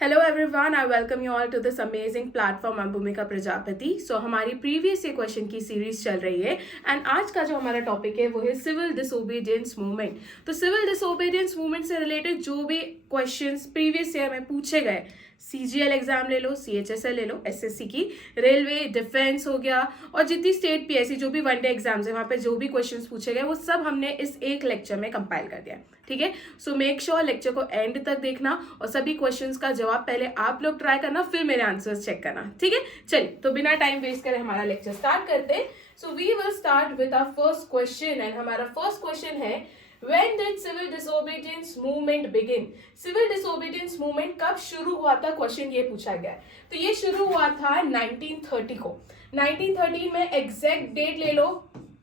Hello everyone, I welcome you all to this amazing platform. I am Bhumika Prajapati. हमारी previous ये question की series चल रही है एंड आज का जो हमारा टॉपिक है वो है सिविल डिसोबीडियंस मूवमेंट। तो सिविल डिसोबीडियंस मूवमेंट से रिलेटेड जो भी क्वेश्चंस प्रीवियस ईयर में पूछे गए, सीजीएल एग्जाम ले लो, सीएचएसएल ले लो, एसएससी की, रेलवे, डिफेंस हो गया, और जितनी स्टेट पीएससी जो भी वनडे एग्जाम्स है वहाँ पे जो भी क्वेश्चंस पूछे गए वो सब हमने इस एक लेक्चर में कंपाइल कर दिया। ठीक है, सो मेक श्योर लेक्चर को एंड तक देखना और सभी क्वेश्चंस का जवाब पहले आप लोग ट्राई करना, फिर मेरे आंसर्स चेक करना। ठीक है, चलिए तो बिना टाइम वेस्ट करे हमारा लेक्चर स्टार्ट करते हैं। So we will start with our first question and हमारा फर्स्ट क्वेश्चन है, When did civil disobedience movement begin? Civil disobedience movement कब शुरू हुआ था, क्वेश्चन ये पूछा गया है। तो ये शुरू हुआ था 1930 को। 1930 में एग्जैक्ट डेट ले लो,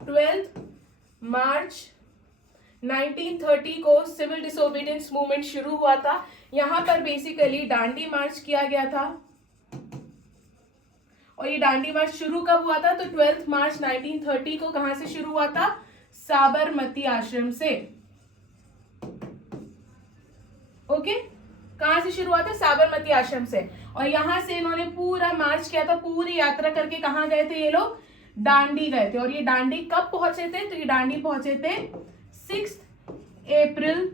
12 मार्च 1930 को सिविल डिसोबीडियंस मूवमेंट शुरू हुआ था। यहाँ पर बेसिकली डांडी मार्च किया गया था और ये डांडी मार्च शुरू कब हुआ था? तो 12 मार्च 1930 को कहां से शुरू हुआ था? साबरमती आश्रम से। ओके, कहां से शुरू हुआ था? साबरमती आश्रम से। और यहां से इन्होंने पूरा मार्च किया था, पूरी यात्रा करके कहां गए थे ये लोग? डांडी गए थे। और ये डांडी कब पहुंचे थे? तो ये डांडी पहुंचे थे 6 अप्रैल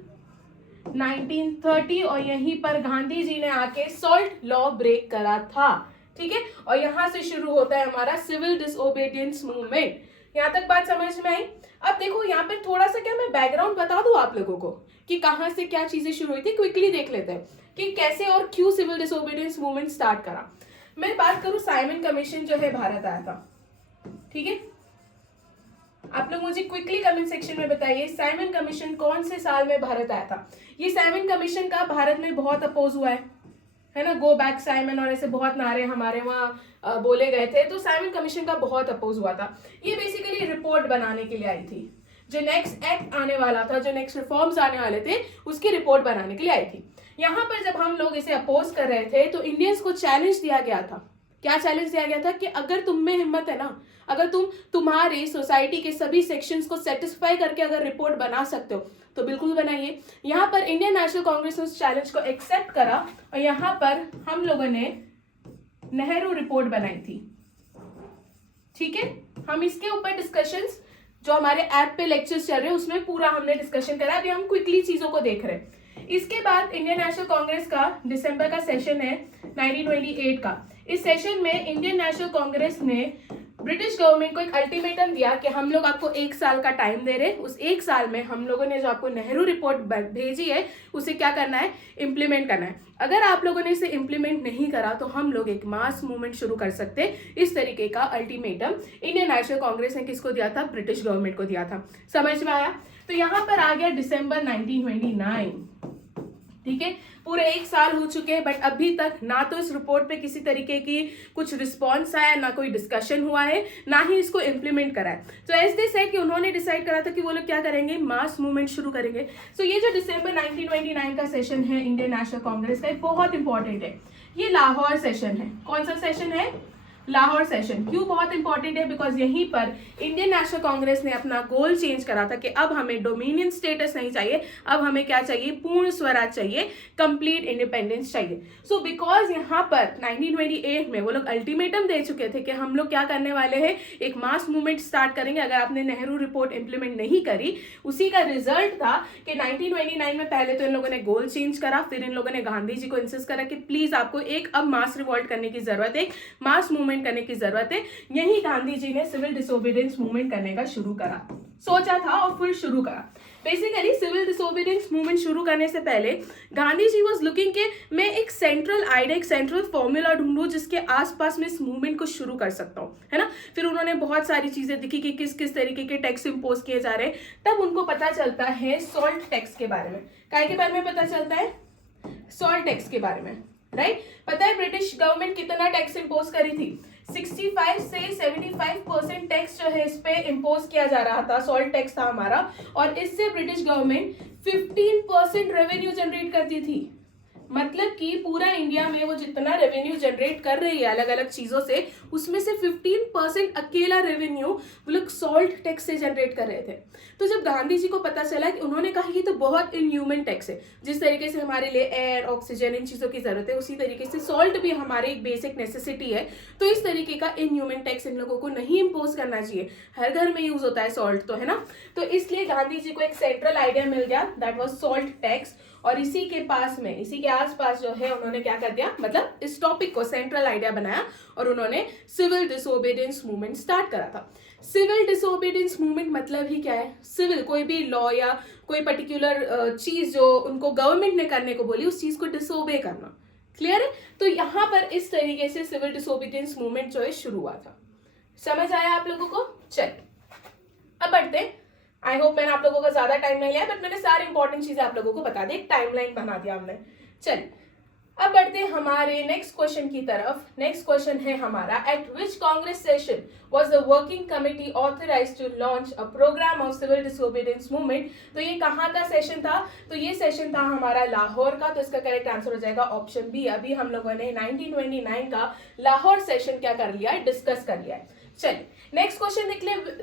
1930 और यहीं पर गांधी जी ने आके सॉल्ट लॉ ब्रेक करा था। ठीक है, और यहां से शुरू होता है हमारा सिविल डिसओबीडियंस मूवमेंट। यहां तक बात समझ में आई? अब देखो यहाँ पे थोड़ा सा क्या मैं बैकग्राउंड बता दूं आप लोगों को कि कहां से क्या चीजें शुरू हुई थी। क्विकली देख लेते हैं कि कैसे और क्यों सिविल डिसोबीडियंस मूवमेंट स्टार्ट करा। मैं बात करूं, साइमन कमीशन जो है भारत आया था। ठीक है, आप लोग मुझे क्विकली कमेंट सेक्शन में बताइए साइमन कमीशन कौन से साल में भारत आया था। ये साइमन कमीशन का भारत में बहुत अपोज हुआ है ना, गो बैक साइमन और ऐसे बहुत नारे हमारे वहाँ बोले गए थे। तो साइमन कमीशन का बहुत अपोज हुआ था। ये बेसिकली रिपोर्ट बनाने के लिए आई थी, जो नेक्स्ट एक्ट आने वाला था, जो नेक्स्ट रिफॉर्म्स आने वाले थे, उसकी रिपोर्ट बनाने के लिए आई थी। यहाँ पर जब हम लोग इसे अपोज कर रहे थे तो इंडियंस को चैलेंज दिया गया था। क्या चैलेंज दिया गया था? कि अगर तुम में हिम्मत है ना, अगर तुम्हारी सोसाइटी के सभी सेक्शंस को सेटिस्फाई करके अगर रिपोर्ट बना सकते हो तो बिल्कुल बनाइए। यहाँ पर इंडियन नेशनल कांग्रेस ने उस चैलेंज को एक्सेप्ट करा और यहाँ पर हम लोगों ने नेहरू रिपोर्ट बनाई थी। ठीक है, हम इसके ऊपर डिस्कशंस जो हमारे ऐप पे लेक्चर्स चल रहे हैं उसमें पूरा हमने डिस्कशन करा। अभी हम क्विकली चीजों को देख रहे हैं। इसके बाद इंडियन नेशनल कांग्रेस का दिसंबर का सेशन है 1928 का। इस सेशन में इंडियन नेशनल कांग्रेस ने ब्रिटिश गवर्नमेंट को एक अल्टीमेटम दिया कि हम लोग आपको 1 साल का टाइम दे रहे हैं। उस 1 साल में हम लोगों ने जो आपको नेहरू रिपोर्ट भेजी है उसे क्या करना है? इम्प्लीमेंट करना है। अगर आप लोगों ने इसे इम्प्लीमेंट नहीं करा तो हम लोग एक मास मूवमेंट शुरू कर सकते हैं। इस तरीके का अल्टीमेटम इंडियन नेशनल कांग्रेस ने किसको दिया था? ब्रिटिश गवर्नमेंट को दिया था। समझ में आया? तो यहाँ पर आ गया दिसंबर 1929। ठीक है, पूरे 1 साल हो चुके हैं बट अभी तक ना तो इस रिपोर्ट पे किसी तरीके की कुछ रिस्पॉन्स आया, ना कोई डिस्कशन हुआ है, ना ही इसको इम्प्लीमेंट करा है। तो एज दे सेड कि उन्होंने डिसाइड करा था कि वो लोग क्या करेंगे? मास मूवमेंट शुरू करेंगे। सो ये जो दिसंबर 1929 का सेशन है इंडियन नेशनल कांग्रेस का, बहुत इंपॉर्टेंट है। ये लाहौर सेशन है। कौन सा सेशन है? लाहौर सेशन। क्यों बहुत इंपॉर्टेंट है? बिकॉज यहीं पर इंडियन नेशनल कांग्रेस ने अपना गोल चेंज करा था कि अब हमें डोमिनियन स्टेटस नहीं चाहिए, अब हमें क्या चाहिए? पूर्ण स्वराज चाहिए, कंप्लीट इंडिपेंडेंस चाहिए। सो बिकॉज यहाँ पर 1928 में वो लोग अल्टीमेटम दे चुके थे कि हम लोग क्या करने वाले हैं? एक मास मूवमेंट स्टार्ट करेंगे। अगर आपने नेहरू रिपोर्ट इंप्लीमेंट नहीं करी, उसी का रिजल्ट था कि 1929 में पहले तो इन लोगों ने गोल चेंज करा, फिर इन लोगों ने गांधी जी को इंसिस्ट करा कि प्लीज आपको एक अब मास रिवॉल्ट करने की जरूरत है, मास मूवमेंट करने की जरूरत है। यही गांधी जी ने सिविल डिसोबीडियंस मूवमेंट करने का शुरू करा, सोचा था और फिर शुरू करा। बेसिकली सिविल डिसोबीडियंस मूवमेंट शुरू करने से पहले गांधी जी वाज लुकिंग के मैं एक सेंट्रल आइडिया, एक सेंट्रल फॉर्मूला ढूंढूं जिसके आसपास में इस मूवमेंट को शुरू कर सकता हूं, है ना। फिर उन्होंने बहुत सारी चीजें देखी कि किस किस तरीके के टैक्स इंपोज किए जा रहे हैं। तब उनको पता चलता है सॉल्ट टैक्स के बारे में। काय के बारे में पता चलता है? सॉल्ट टैक्स के बारे में, राइट। पता है ब्रिटिश गवर्नमेंट कितना टैक्स इंपोज करी थी? 65 से 75% टैक्स जो है इस पे इंपोज किया जा रहा था, सॉल्ट टैक्स था हमारा। और इससे ब्रिटिश गवर्नमेंट 15% रेवेन्यू जनरेट करती थी। मतलब कि पूरा इंडिया में वो जितना रेवेन्यू जनरेट कर रही है अलग अलग चीजों से, उसमें से 15% अकेला रेवेन्यू वो लोग सॉल्ट टैक्स से जनरेट कर रहे थे। तो जब गांधी जी को पता चला कि उन्होंने कहा ये तो बहुत इनह्यूमन टैक्स है, जिस तरीके से हमारे लिए एयर, ऑक्सीजन, इन चीजों की जरूरत है, उसी तरीके से सॉल्ट भी हमारे एक बेसिक नेसेसिटी है, तो इस तरीके का इनह्यूमन टैक्स इन लोगों को नहीं इम्पोज करना चाहिए। हर घर में यूज होता है सॉल्ट, तो है ना। तो इसलिए गांधी जी को एक सेंट्रल आइडिया मिल गया, दैट वाज सॉल्ट टैक्स। और इसी के पास में, इसी के आसपास जो है, उन्होंने क्या कर दिया, मतलब इस टॉपिक को सेंट्रल आइडिया बनाया और उन्होंने सिविल डिसोबीडियंस मूवमेंट स्टार्ट करा था। सिविल डिसोबीडियंस मूवमेंट मतलब ही क्या है, सिविल कोई भी लॉ या कोई पर्टिकुलर चीज जो उनको गवर्नमेंट ने करने को बोली, उस चीज को डिसोबे करना। क्लियर है। तो यहाँ पर इस तरीके से सिविल डिसोबीडियंस मूवमेंट जो है शुरू हुआ था। समझ आया आप लोगों को? चलिए अब बढ़ते हैं। आई होप मैंने आप लोगों का ज्यादा टाइम नहीं लिया, बट मैंने सारी इंपॉर्टेंट चीजें आप लोगों को बता दी, एक टाइमलाइन बना दिया हमने। चलिए अब बढ़ते हैं हमारे नेक्स्ट क्वेश्चन की तरफ। नेक्स्ट क्वेश्चन है हमारा, at which Congress session was the working committee authorised to launch a programme of civil disobedience movement. तो ये कहाँ का सेशन था? तो ये सेशन था हमारा लाहौर का। तो इसका करेक्ट आंसर हो जाएगा ऑप्शन बी। अभी हम लोगों ने 1929 का लाहौर सेशन क्या कर लिया है, डिस्कस कर लिया है। चलिए नेक्स्ट क्वेश्चन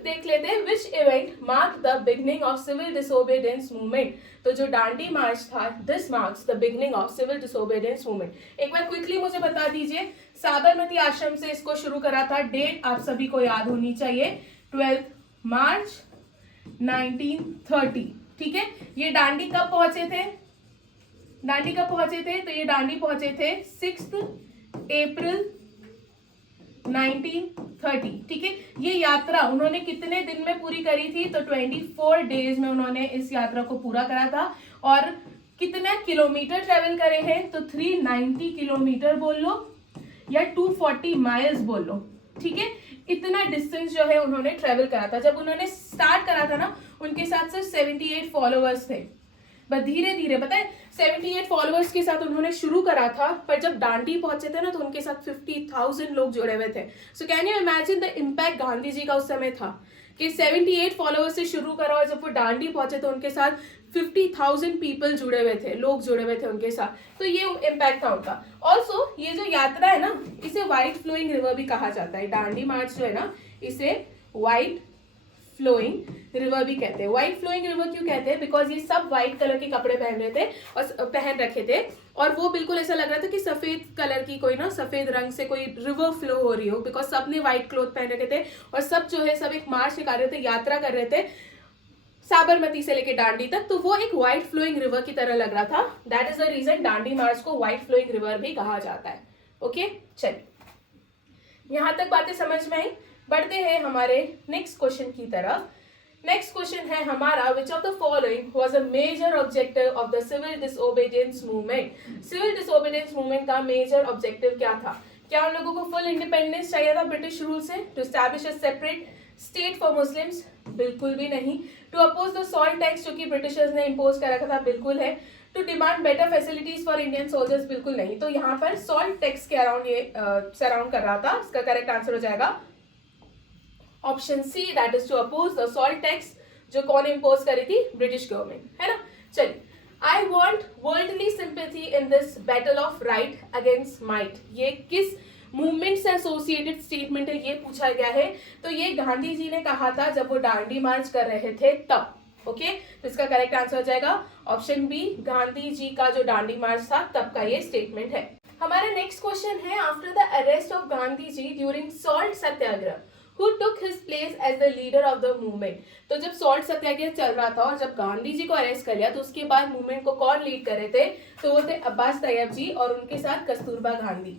देख लेते हैं। Which event mark the beginning of civil disobedience movement. तो जो दांडी मार्च था, this marks the beginning of civil disobedience movement. एक बार क्विकली मुझे बता दीजिए, साबरमती आश्रम से इसको शुरू करा था। डेट आप सभी को याद होनी चाहिए, 12 मार्च 1930। ठीक है। ये दांडी कब पहुंचे थे? दांडी कब पहुंचे थे? तो ये दांडी पहुंचे थे 6 अप्रैल 1930। ठीक है। ये यात्रा उन्होंने कितने दिन में पूरी करी थी? तो 24 डेज में उन्होंने इस यात्रा को पूरा करा था। और कितना किलोमीटर ट्रेवल करे हैं? तो 390 किलोमीटर बोल लो या 240 माइल्स बोल लो। ठीक है। इतना डिस्टेंस जो है उन्होंने ट्रेवल करा था। जब उन्होंने स्टार्ट करा था ना, उनके साथ सिर्फ 78 फॉलोअर्स थे। बस धीरे धीरे, पता है, 78 फॉलोअर्स के साथ उन्होंने शुरू करा था, पर जब दांडी पहुंचे थे ना, तो उनके साथ 50,000 लोग जुड़े हुए थे। So can you imagine the impact Gandhi ji का उस समय था कि 78 फॉलोअर्स से शुरू करा और जब वो दांडी पहुंचे तो उनके साथ 50,000 पीपल जुड़े हुए थे, लोग जुड़े हुए थे उनके साथ। तो ये इम्पैक्ट था उनका। ऑल्सो ये जो यात्रा है ना, इसे व्हाइट फ्लोइंग रिवर भी कहा जाता है। दांडी मार्च जो है ना, इसे व्हाइट फ्लोइंग रिवर भी कहते हैं। व्हाइट फ्लोइंग रिवर क्यों कहते हैं? बिकॉज ये सब व्हाइट कलर के कपड़े पहन रहे थे और पहन रखे थे, और वो बिल्कुल ऐसा लग रहा था कि सफेद कलर की कोई ना, सफेद रंग से कोई रिवर फ्लो हो रही हो, बिकॉज सबने व्हाइट क्लोथ पहन रखे थे और सब जो है सब एक मार्च निकाल रहे थे, यात्रा कर रहे थे साबरमती से लेके दांडी तक। तो वो एक व्हाइट फ्लोइंग रिवर की तरह लग रहा था। That is the reason Dandi march को व्हाइट फ्लोइंग रिवर भी कहा जाता है। ओके, चलिए यहां तक बातें समझ में आई। बढ़ते हैं हमारे नेक्स्ट क्वेश्चन की तरफ। नेक्स्ट क्वेश्चन है हमारा, which of the following was a major objective of the civil disobedience movement. Civil disobedience movement का मेजर ऑब्जेक्टिव क्या था? क्या उन लोगों को फुल इंडिपेंडेंस चाहिए था ब्रिटिश रूल से? To establish a separate state for Muslims? बिल्कुल भी नहीं। To oppose the salt tax जो कि ब्रिटिशर्स ने इम्पोज कर रखा था? बिल्कुल है। To demand better facilities for Indian soldiers? बिल्कुल नहीं। तो यहाँ पर सॉल्ट टैक्स के अराउंड ये सराउंड कर रहा था। इसका करेक्ट आंसर हो जाएगा option C, that is to oppose the salt tax, जो कौन इम्पोज करी थी? ब्रिटिश गवर्नमेंट, है ना। चलिए, I want worldly sympathy in this battle of right against might. ये किस मूवमेंट से एसोसिएटेड स्टेटमेंट है, ये पूछा गया है। तो ये गांधी जी ने कहा था जब वो दांडी मार्च कर रहे थे तब। ओके, तो इसका करेक्ट आंसर हो जाएगा ऑप्शन बी, गांधी जी का जो दांडी मार्च था तब का ये स्टेटमेंट है। हमारा नेक्स्ट क्वेश्चन है, after the arrest of Gandhi ji during salt Satyagraha, who took his place as the leader of the movement। तो जब सॉल्ट सत्याग्रह चल रहा था और जब गांधी जी को अरेस्ट कर लिया, तो उसके बाद मूवमेंट को कौन लीड कर रहे थे? तो वो थे अब्बास तैयब जी और उनके साथ कस्तूरबा गांधी।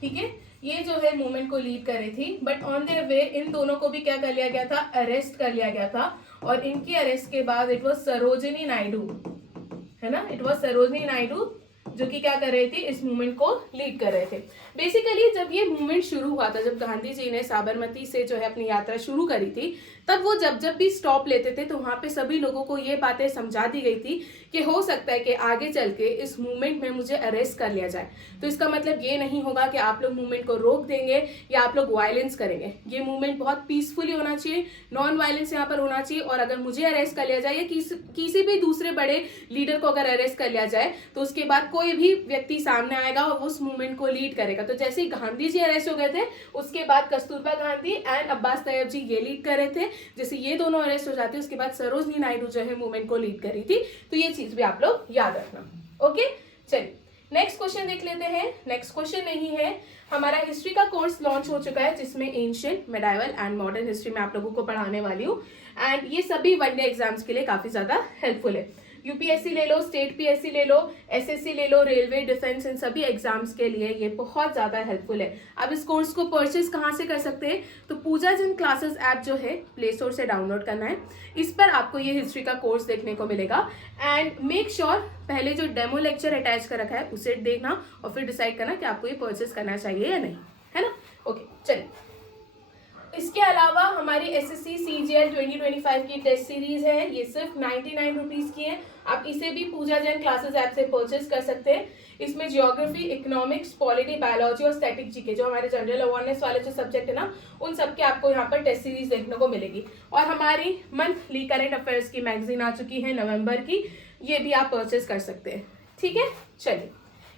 ठीक है, ये जो है मूवमेंट को लीड कर रही थी। बट ऑन देयर वे इन दोनों को भी क्या कर लिया गया था? अरेस्ट कर लिया गया था। और इनकी अरेस्ट के बाद इट वॉज सरोजिनी नायडू, है ना, इट वॉज सरोजिनी नायडू जो कि क्या कर रहे थे, इस मूवमेंट को लीड कर रहे थे। बेसिकली जब ये मूवमेंट शुरू हुआ था, जब गांधी जी ने साबरमती से जो है अपनी यात्रा शुरू करी थी, तब वो जब जब भी स्टॉप लेते थे तो वहां पे सभी लोगों को ये बातें समझा दी गई थी कि हो सकता है कि आगे चल के इस मूवमेंट में मुझे अरेस्ट कर लिया जाए। तो इसका मतलब ये नहीं होगा कि आप लोग मूवमेंट को रोक देंगे या आप लोग वायलेंस करेंगे। ये मूवमेंट बहुत पीसफुली होना चाहिए, नॉन वायलेंस यहाँ पर होना चाहिए। और अगर मुझे अरेस्ट कर लिया जाए या किसी भी दूसरे बड़े लीडर को अगर अरेस्ट कर लिया जाए तो उसके बाद कोई भी व्यक्ति सामने आएगा और उस मूवमेंट को लीड करेगा। तो जैसे ही गांधी जी अरेस्ट हो गए थे, उसके बाद कस्तूरबा गांधी एंड अब्बास तैयब जी ये लीड कर रहे थे। जैसे ये दोनों अरेस्ट हो जाते, उसके बाद सरोजनी नायडू जो है मूवमेंट को लीड करी थी। तो ये चीज भी आप लोग याद रखना। ओके, चलिए नेक्स्ट क्वेश्चन देख लेते हैं। नेक्स्ट क्वेश्चन नहीं है, हमारा हिस्ट्री का कोर्स लॉन्च हो चुका है जिसमें ancient, medieval and modern history में आप लोगों को पढ़ाने वाली हूँ। एंड ये सभी वनडे एग्जाम्स के लिए काफी ज्यादा हेल्पफुल है। यूपीएससी ले लो, स्टेट पीएससी ले लो, एसएससी ले लो, रेलवे, डिफेंस, इन सभी एग्जाम्स के लिए ये बहुत ज़्यादा हेल्पफुल है। अब इस कोर्स को परचेज कहाँ से कर सकते हैं, तो पूजा जन क्लासेस ऐप जो है प्ले स्टोर से डाउनलोड करना है। इस पर आपको ये हिस्ट्री का कोर्स देखने को मिलेगा। एंड मेक श्योर पहले जो डेमो लेक्चर अटैच कर रखा है उसे देखना और फिर डिसाइड करना कि आपको ये परचेज करना चाहिए या नहीं, है ना। ओके, चलिए इसके अलावा हमारी एसएससी सीजीएल 2025 की टेस्ट सीरीज है, ये सिर्फ 99 रुपीज की है। आप इसे भी पूजा जैन क्लासेस ऐप से परचेज कर सकते हैं। इसमें जियोग्राफी, इकोनॉमिक्स, पॉलिटी, बायोलॉजी और स्टैटिक जीके जो हमारे जनरल अवेयरनेस वाले जो सब्जेक्ट है ना, उन सबके आपको यहाँ पर टेस्ट सीरीज देखने को मिलेगी। और हमारी मंथली करंट अफेयर्स की मैगजीन आ चुकी है नवंबर की, ये भी आप परचेज कर सकते हैं। ठीक है, चलिए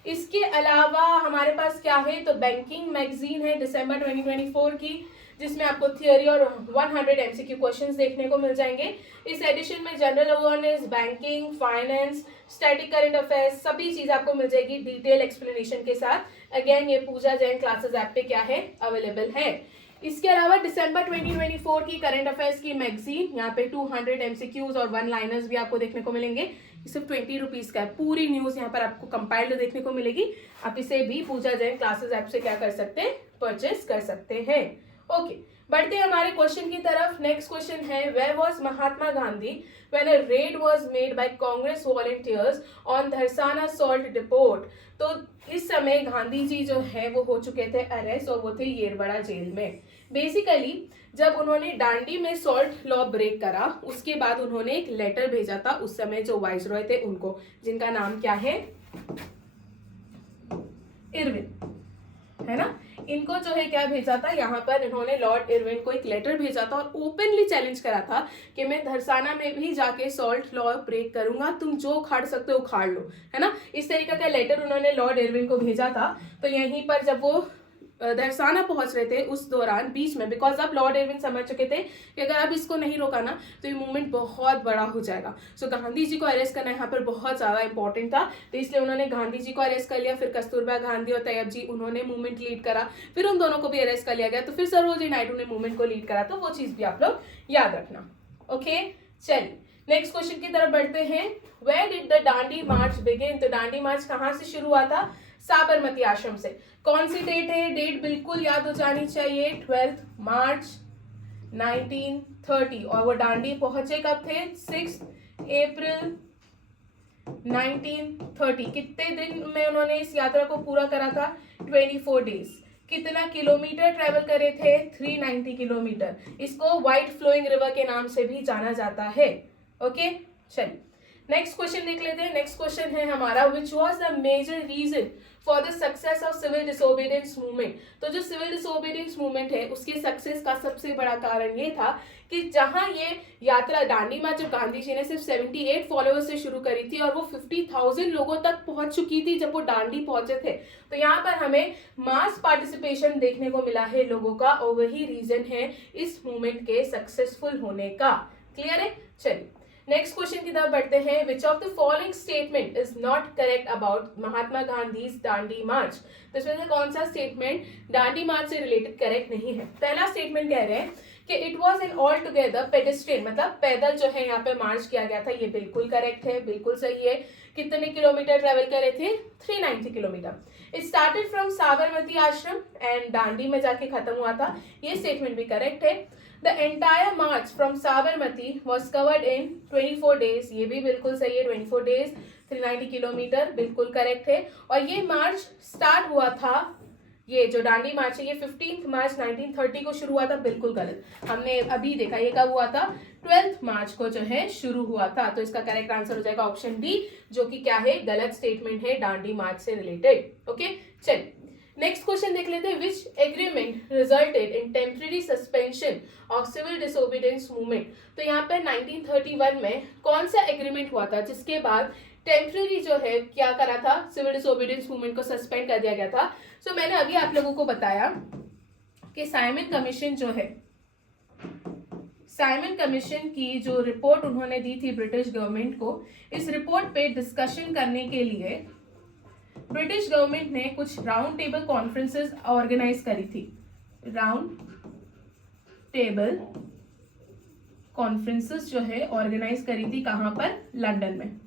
इसके अलावा हमारे पास क्या है, तो बैंकिंग मैगजीन है दिसंबर 2024 की, जिसमें आपको थियोरी और 100 एमसीक्यू क्वेश्चंस देखने को मिल जाएंगे। इस एडिशन में general awareness, banking, finance, static current affairs सभी चीज आपको मिल जाएगी डिटेल एक्सप्लेनेशन के साथ। अगेन ये पूजा जैन क्लासेस ऐप पे क्या है, अवेलेबल है। इसके अलावा दिसंबर 2024 की करंट अफेयर्स की मैगजीन, यहाँ पे 200 एमसीक्यूज और 1 लाइनर्स भी आपको देखने को मिलेंगे। सिर्फ 20 रुपीज का है। पूरी न्यूज यहाँ पर आपको कंपाइल्ड देखने को मिलेगी। आप इसे भी पूजा जैन क्लासेस ऐप से क्या कर सकते हैं, परचेस कर सकते हैं। ओके, बढ़ते हैं हमारे क्वेश्चन की तरफ। नेक्स्ट क्वेश्चन है, where was Mahatma Gandhi when a raid was made by Congress volunteers on Dharasana salt depot. तो इस समय गांधी जी जो है वो हो चुके थे अरेस्ट और वो थे येरवड़ा जेल में। बेसिकली जब उन्होंने डांडी में सॉल्ट लॉ ब्रेक करा, उसके बाद उन्होंने एक लेटर भेजा था उस समय जो वाइसरॉय थे उनको, जिनका नाम क्या है, इरविन, है ना। इनको जो है क्या भेजा था, यहाँ पर इन्होंने लॉर्ड इरविन को एक लेटर भेजा था और ओपनली चैलेंज करा था कि मैं धरसाना में भी जाके सॉल्ट लॉ ब्रेक करूंगा, तुम जो उखाड़ सकते हो उखाड़ लो, है ना। इस तरीके का लेटर उन्होंने लॉर्ड इरविन को भेजा था। तो यहीं पर जब वो धरसाना पहुंच रहे थे उस दौरान बीच में, बिकॉज अब लॉर्ड इरविन समझ चुके थे कि अगर अब इसको नहीं रोका ना तो ये मूवमेंट बहुत बड़ा हो जाएगा। सो गांधी जी को अरेस्ट करना यहाँ पर बहुत ज्यादा इंपॉर्टेंट था, तो इसलिए उन्होंने गांधी जी को अरेस्ट कर लिया। फिर कस्तूरबा गांधी और तैयब जी उन्होंने मूवमेंट लीड करा, फिर उन दोनों को भी अरेस्ट कर लिया गया। तो फिर सरोजिनी नायडू ने मूवमेंट को लीड करा, तो वो चीज भी आप लोग याद रखना। ओके, चलिए नेक्स्ट क्वेश्चन की तरफ बढ़ते हैं। Where did the Dandi march begin. तो दांडी मार्च कहाँ से शुरू हुआ था, साबरमती आश्रम से। कौन सी डेट है, डेट बिल्कुल याद हो जानी चाहिए, 12 मार्च 1930। और वो दांडी पहुंचे कब थे, 6 अप्रैल 1930। कितने दिन में उन्होंने इस यात्रा को पूरा करा था, 24 डेज। कितना किलोमीटर ट्रेवल करे थे, 390 किलोमीटर। इसको व्हाइट फ्लोइंग रिवर के नाम से भी जाना जाता है। ओके, चलिए नेक्स्ट क्वेश्चन देख लेते हैं। नेक्स्ट क्वेश्चन है हमारा, which was the major reason for the success of civil disobedience movement. तो जो सिविल डिसोबीडियंस मूवमेंट है उसके सक्सेस का सबसे बड़ा कारण ये था कि जहां ये यात्रा दांडी मार्च जब गांधी जी ने सिर्फ 78 फॉलोअर्स से शुरू करी थी और वो 50,000 लोगों तक पहुंच चुकी थी जब वो दांडी पहुंचे थे। तो यहाँ पर हमें मास पार्टिसिपेशन देखने को मिला है लोगों का, और वही रीजन है इस मूवमेंट के सक्सेसफुल होने का। क्लियर है, चलिए नेक्स्ट क्वेश्चन की तरफ बढ़ते हैं। Which of the following statement is not correct about Mahatma Gandhi Dandi march. तो इसमें से कौन सा स्टेटमेंट दांडी मार्च से रिलेटेड करेक्ट नहीं है। पहला स्टेटमेंट कह रहे हैं कि it was an all together pedestrian, मतलब पैदल जो है यहाँ पे मार्च किया गया था। ये बिल्कुल करेक्ट है, बिल्कुल सही है। कितने किलोमीटर ट्रेवल करे थे, 390 kilometre. It started from Sabarmati आश्रम एंड दांडी में जाके खत्म हुआ था, ये स्टेटमेंट भी करेक्ट है। The entire march from Sabarmati was covered in 24 days, ये भी बिल्कुल सही है, 24 days। 390 किलोमीटर, बिल्कुल करेक्ट है। और ये मार्च स्टार्ट हुआ था, ये जो दांडी मार्च है ये 15 मार्च 1930 को शुरू हुआ था, बिल्कुल गलत। हमने अभी देखा ये कब हुआ था, 12 मार्च को जो है शुरू हुआ था। तो इसका करेक्ट आंसर हो जाएगा ऑप्शन डी, जो कि क्या है, गलत स्टेटमेंट है दांडी मार्च से रिलेटेड। ओके, चलिए नेक्स्ट क्वेश्चन देख लेते हैं। Which agreement resulted in temporary suspension of civil disobedience movement. तो यहाँ पर 1931 में कौन सा एग्रीमेंट हुआ था जिसके बाद टेम्पररी जो है क्या करा था, सिविल डिसोबीडियंस मूवमेंट को सस्पेंड कर दिया गया था। सो मैंने अभी आप लोगों को बताया कि साइमन कमीशन जो है, साइमन कमीशन की जो रिपोर्ट उन्होंने दी थी ब्रिटिश गवर्नमेंट को, इस रिपोर्ट पे डिस्कशन करने के लिए ब्रिटिश गवर्नमेंट ने कुछ राउंड टेबल कॉन्फ्रेंसेस ऑर्गेनाइज करी थी। राउंड टेबल कॉन्फ्रेंसेस जो है ऑर्गेनाइज करी थी कहां पर, लंदन में।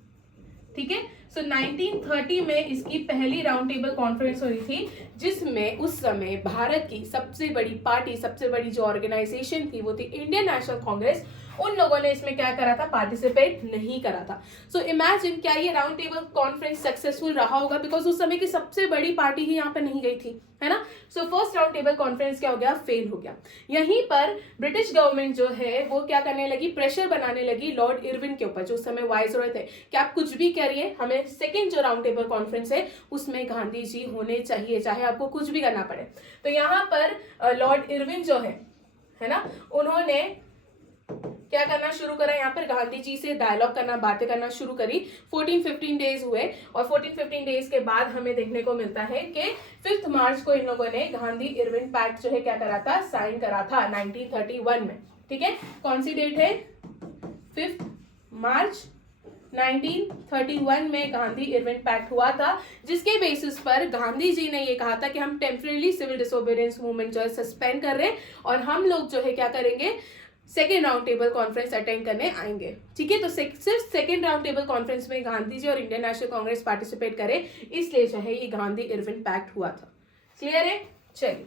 ठीक है, सो 1930 में इसकी पहली राउंड टेबल कॉन्फ्रेंस हुई थी, जिसमें उस समय भारत की सबसे बड़ी पार्टी, सबसे बड़ी जो ऑर्गेनाइजेशन थी वो थी इंडियन नेशनल कांग्रेस। उन लोगों ने इसमें क्या करा था, पार्टिसिपेट नहीं करा था। सो इमेजिन क्या ये राउंड टेबल कॉन्फ्रेंस सक्सेसफुल रहा होगा, बिकॉज उस समय की सबसे बड़ी पार्टी ही यहाँ पे नहीं गई थी, है ना। So first round table conference क्या हो गया, फेल हो गया। यहीं पर ब्रिटिश गवर्नमेंट जो है वो क्या करने लगी, प्रेशर बनाने लगी लॉर्ड इरविन के ऊपर, जो उस समय वाइसरॉय थे, कि आप कुछ भी करिए, हमें सेकेंड जो राउंड टेबल कॉन्फ्रेंस है उसमें गांधी जी होने चाहिए, चाहे आपको कुछ भी करना पड़े। तो यहाँ पर लॉर्ड इरविन जो है ना, उन्होंने क्या करना शुरू करा, यहाँ पर गांधी जी से डायलॉग करना, बातें करना शुरू करी। 14-15 डेज हुए और 14-15 डेज के बाद हमें देखने को मिलता है कि 5 मार्च को इन लोगों ने गांधी इरविन पैक्ट जो है क्या करा था, साइन करा था 1931 में। ठीक है, कौन सी डेट है, 5 मार्च 1931 में गांधी इरविन पैक्ट हुआ था, जिसके बेसिस पर गांधी जी ने ये कहा था कि हम टेम्परेरी सिविल डिसोबीडियंस मूवमेंट जो है सस्पेंड कर रहे हैं और हम लोग जो है क्या करेंगे, second round table conference attend करने आएंगे। ठीक है, तो सिर्फ सेकेंड राउंड टेबल कॉन्फ्रेंस में गांधी जी और इंडियन नेशनल कांग्रेस पार्टिसिपेट करे, इसलिए जो है ये गांधी इरविन पैक्ट हुआ था। क्लियर है, चलिए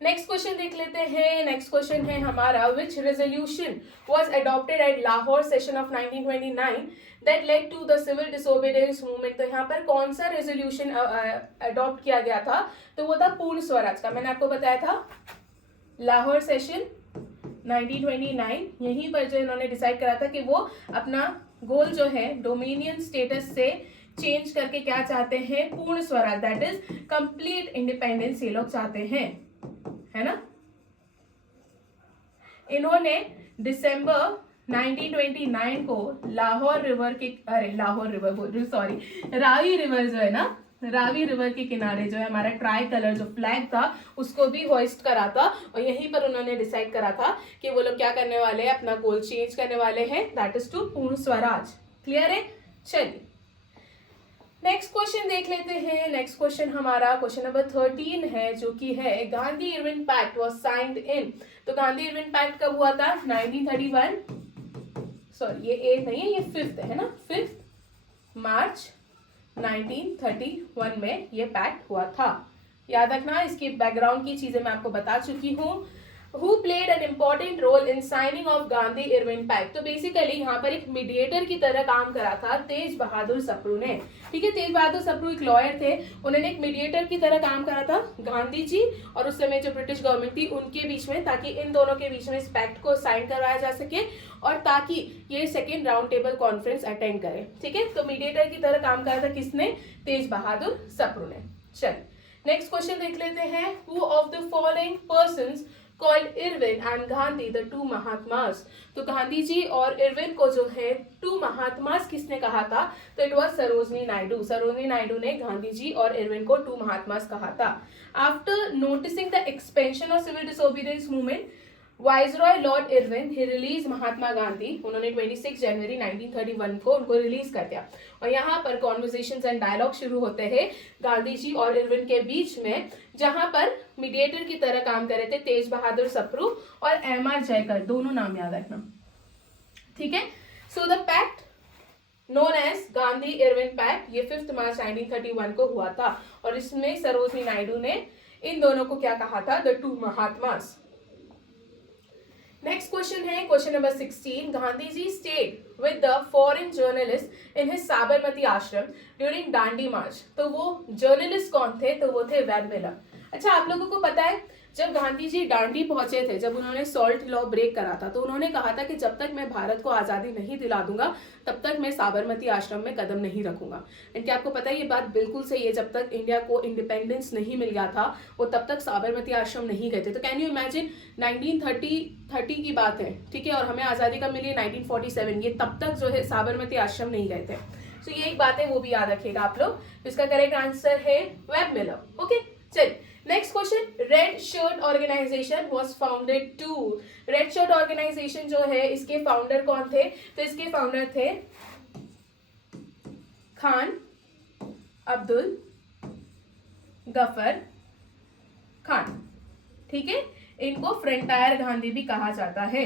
नेक्स्ट क्वेश्चन देख लेते हैं। नेक्स्ट क्वेश्चन है हमारा, which resolution was adopted at Lahore session of 1929 that led to the civil disobedience movement. तो यहाँ पर कौन सा रेजोल्यूशन अडॉप्ट किया गया था, तो वो था पूर्ण स्वराज का। मैंने आपको बताया था लाहौर सेशन 1929, यहीं पर जो इन्होंने डिसाइड करा था कि वो अपना गोल जो है डोमिनियन स्टेटस से चेंज करके क्या चाहते हैं, पूर्ण Swaraj, that is complete independence ये लोग चाहते हैं, है ना। इन्होंने दिसंबर 1929 को लाहौर रिवर के, लाहौर रिवर बोल रही हूँ, सॉरी, रावी रिवर जो है ना, रावी रिवर के किनारे जो है हमारा ट्राई कलर जो फ्लैग था उसको भी होइस्ट करा था और यहीं पर उन्होंने डिसाइड करा था कि वो लोग क्या करने वाले हैं, अपना गोल चेंज करने वाले हैं, दैट इज टू पूर्ण स्वराज। क्लियर है, चलिए नेक्स्ट क्वेश्चन देख लेते हैं। नेक्स्ट क्वेश्चन हमारा क्वेश्चन नंबर 13 है, जो कि है Gandhi Irwin pact was signed in. तो गांधी इरविन पैक्ट कब हुआ था, 1931, सॉरी ये 8 नहीं है, ये 5th है ना, 5 मार्च 1931 में ये पैक्ट हुआ था। याद रखना, इसकी बैकग्राउंड की चीजें मैं आपको बता चुकी हूँ। Who played an important role in signing of Gandhi Irwin Pact? तो बेसिकली यहाँ पर एक मीडिएटर की तरह काम करा था तेज बहादुर सप्रू ने। ठीक है, तेज बहादुर सप्रू एक लॉयर थे, उन्होंने एक मीडिएटर की तरह काम करा था गांधी जी और उस समय जो ब्रिटिश गवर्नमेंट थी उनके बीच में, ताकि इन दोनों के बीच में इस पैक्ट को साइन करवाया जा सके और ताकि ये second round table conference attend करे। ठीक है, तो मीडिएटर की तरह काम करा था किसने, तेज बहादुर सप्रू ने। चलिए नेक्स्ट क्वेश्चन देख लेते हैं। Who of the following persons called Irwin and Gandhi the two Mahatmas? तो गांधी जी और इरविन को जो है टू महात्मास किसने कहा था, तो इट वाज सरोजनी नायडू। सरोजनी नायडू ने गांधी जी और इरविन को टू महात्मास कहा था। After noticing the expansion of civil disobedience movement, viceroy lord Irwin he release Mahatma Gandhi. उन्होंने 26 जनवरी 1931 को उनको रिलीज कर दिया और यहाँ पर कॉन्वर्सेशंस एंड डायलॉग शुरू होते हैं गांधी जी और इरविन के बीच में, जहां पर मीडिएटर की तरह काम कर रहे थे तेज बहादुर सप्रू और एम.आर. जयकर, दोनों नाम याद रखना। ठीक है, so the pact known as Gandhi Irwin pact, ये 5 मार्च 1931 को हुआ था और इसमें सरोजनी नायडू ने इन दोनों को क्या कहा था, the two Mahatmas. Next question है question number 16। Gandhi ji stayed with the foreign journalist in his Sabarmati Ashram during Dandi march. तो वो जर्नलिस्ट कौन थे? तो वो थे वेब मिलर। अच्छा, आप लोगों को पता है जब गांधी जी दांडी पहुंचे थे, जब उन्होंने सॉल्ट लॉ ब्रेक करा था, तो उन्होंने कहा था कि जब तक मैं भारत को आजादी नहीं दिला दूंगा तब तक मैं साबरमती आश्रम में कदम नहीं रखूंगा। एंड क्या आपको पता है ये बात बिल्कुल सही है, जब तक इंडिया को इंडिपेंडेंस नहीं मिल गया था वो तब तक साबरमती आश्रम नहीं गए थे। तो कैन यू इमेजिन 1930 की बात है, ठीक है, और हमें आजादी कब मिली? 1947। ये तब तक जो है साबरमती आश्रम नहीं गए थे। तो ये एक बात है, वो भी याद रखिएगा आप लोग। इसका करेक्ट आंसर है वेब मिलर। ओके, चलिए next question. Red shirt organisation was founded to. Red shirt organisation जो है इसके फाउंडर कौन थे? तो इसके फाउंडर थे खान अब्दुल गफर खान, ठीक है। इनको फ्रंटायर गांधी भी कहा जाता है।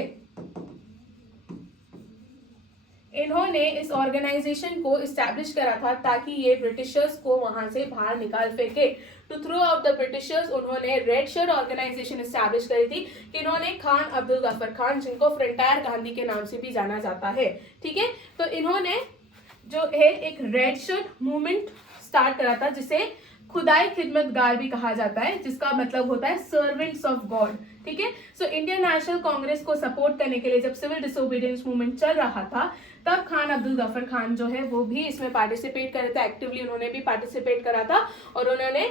इन्होंने इस ऑर्गेनाइजेशन को इस्टेब्लिश करा था ताकि ये ब्रिटिशर्स को वहां से बाहर निकाल फेंके। To throw out the Britishers उन्होंने रेड शर्ट ऑर्गेनाइजेशन इस्टेब्लिश करी थी। कि इन्होंने खान अब्दुल गफर खान, जिनको फ्रंटायर गांधी के नाम से भी जाना जाता है, ठीक है, तो इन्होंने जो है एक रेड शर्ट मूवमेंट स्टार्ट करा था जिसे खुदाई खिदमतगार भी कहा जाता है, जिसका मतलब होता है सर्वेंट्स ऑफ गॉड, ठीक है। सो इंडियन नेशनल कांग्रेस को सपोर्ट करने के लिए जब सिविल डिसोबीडियंस मूवमेंट चल रहा था तब खान अब्दुल गफर खान जो है वो भी इसमें पार्टिसिपेट कर रहे थे, एक्टिवली उन्होंने भी पार्टिसिपेट करा था और उन्होंने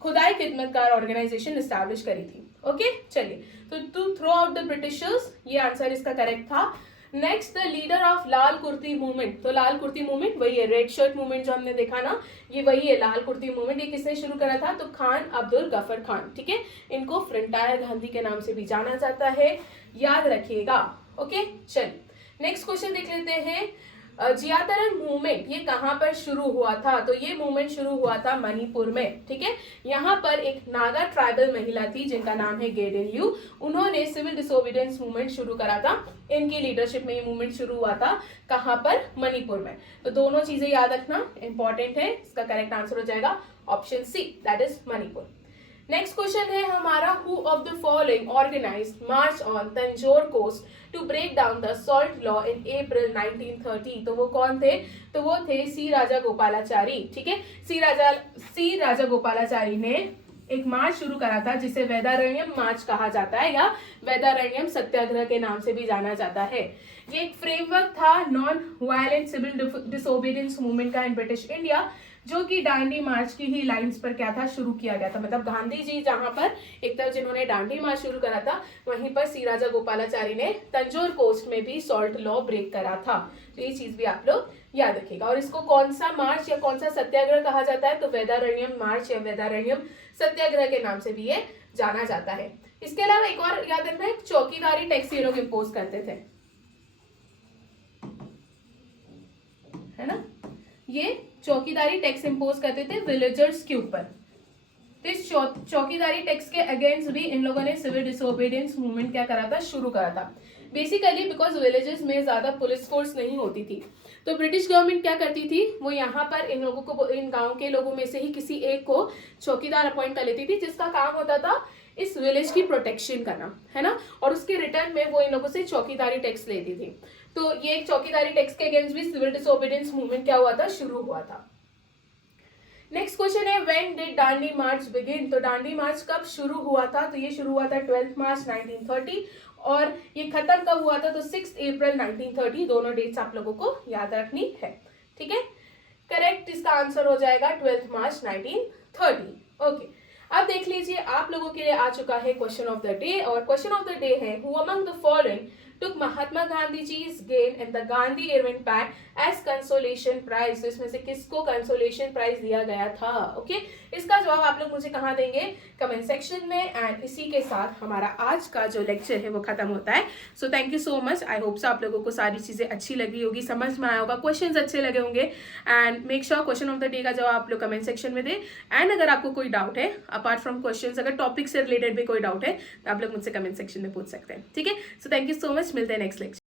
खुदाई खिदमतगार ऑर्गेनाइजेशन एस्टैब्लिश करी थी। ओके, चलिए, तो to throw out the Britishers, ये आंसर इसका करेक्ट था। Next, the leader of Lal Kurti movement. तो लाल कुर्ती मूवमेंट वही है, रेड शर्ट मूवमेंट जो हमने देखा ना, ये वही है लाल कुर्ती मूवमेंट। ये किसने शुरू करा था? तो खान अब्दुल गफर खान, ठीक है। इनको फ्रंटायर गांधी के नाम से भी जाना जाता है, याद रखिएगा। ओके, चलिए नेक्स्ट क्वेश्चन देख लेते हैं। जियातरन मूवमेंट ये कहाँ पर शुरू हुआ था? तो ये मूवमेंट शुरू हुआ था मणिपुर में, ठीक है। यहाँ पर एक नागा ट्राइबल महिला थी जिनका नाम है गेडिन लियू। उन्होंने सिविल डिसोबीडियंस मूवमेंट शुरू करा था, इनकी लीडरशिप में ये मूवमेंट शुरू हुआ था। कहाँ पर? मणिपुर में। तो दोनों चीजें याद रखना इंपॉर्टेंट है। इसका करेक्ट आंसर हो जाएगा option C, that is Manipur. Next question है हमारा, who of the following organized march on Tanjore coast to break down the salt law in April 1930। तो वो कौन थे? तो वो थे सी राजा गोपालाचारी, ठीक है। सी राजा गोपालाचारी ने एक मार्च शुरू करा था जिसे वेदारण्यम मार्च कहा जाता है या वेदारण्यम सत्याग्रह के नाम से भी जाना जाता है। ये एक फ्रेमवर्क था non violent civil disobedience movement का इन ब्रिटिश इंडिया, जो कि दांडी मार्च की ही लाइंस पर क्या था, शुरू किया गया था। मतलब गांधी जी जहां पर एक तरफ जिन्होंने दांडी मार्च शुरू करा था, वहीं पर सी राजा गोपालाचारी ने तंजौर कोस्ट में भी सॉल्ट लॉ ब्रेक करा था। तो ये चीज भी आप लोग याद रखिएगा। और इसको कौन सा मार्च या कौन सा सत्याग्रह कहा जाता है? तो वेदारण्यम मार्च या वेदारण्यम सत्याग्रह के नाम से भी ये जाना जाता है। इसके अलावा एक और याद रखना है, चौकीदारी टैक्स ये लोग इम्पोज करते थे, है ना। ये चौकीदारी टैक्स इम्पोज करते थे विलेजर्स के ऊपर। तो इस चौकीदारी टैक्स के अगेंस्ट भी इन लोगों ने सिविल डिसोबीडियंस मूवमेंट क्या करा था, शुरू करा था। बेसिकली बिकॉज विलेजेस में ज्यादा पुलिस फोर्स नहीं होती थी, तो ब्रिटिश गवर्नमेंट क्या करती थी, वो यहाँ पर इन लोगों को, इन गांव के लोगों में से ही किसी एक को चौकीदार अपॉइंट कर लेती थी, जिसका काम होता था इस विलेज की प्रोटेक्शन करना, है ना। और उसके रिटर्न में वो इन लोगों से चौकीदारी टैक्स लेती थी। तो ये एक चौकीदारी टैक्स के अगेंस्ट भी सिविल डिसोबीडियंस मूवमेंट क्या हुआ था, शुरू हुआ था। नेक्स्ट क्वेश्चन है, when did Dandi march begin. तो दांडी मार्च कब शुरू हुआ था? तो ये शुरू हुआ था 12 मार्च 1930 और ये खत्म कब हुआ था? तो 6 अप्रैल 1930। दोनों डेट्स आप लोगों को याद रखनी है, ठीक है। करेक्ट इसका आंसर हो जाएगा 12 मार्च 1930। ओके, अब देख लीजिए आप लोगों के लिए आ चुका है क्वेश्चन ऑफ द डे, और क्वेश्चन ऑफ द डे है, who among the following took Mahatma Gandhi's gain in the Gandhi Irwin Pact as consolation prize। तो इसमें से किसको कंसोलेशन प्राइज दिया गया था? ओके, इसका जवाब आप लोग मुझे कहाँ देंगे? कमेंट सेक्शन में। एंड इसी के साथ हमारा आज का जो लेक्चर है वो खत्म होता है। So thank you so much. I hope so आप लोगों को सारी चीजें अच्छी लगी होगी, समझ में आया होगा, क्वेश्चंस अच्छे लगे होंगे। And make sure question of the day का जवाब आप लोग कमेंट सेक्शन में दें। एंड अगर आपको कोई डाउट है अपार्ट फ्रॉम क्वेश्चंस, अगर टॉपिक से रिलेटेड भी कोई डाउट है तो आप लोग मुझसे कमेंट सेक्शन में पूछ सकते हैं, ठीक है। So thank you so much, मिलते हैं नेक्स्ट लेक्चर।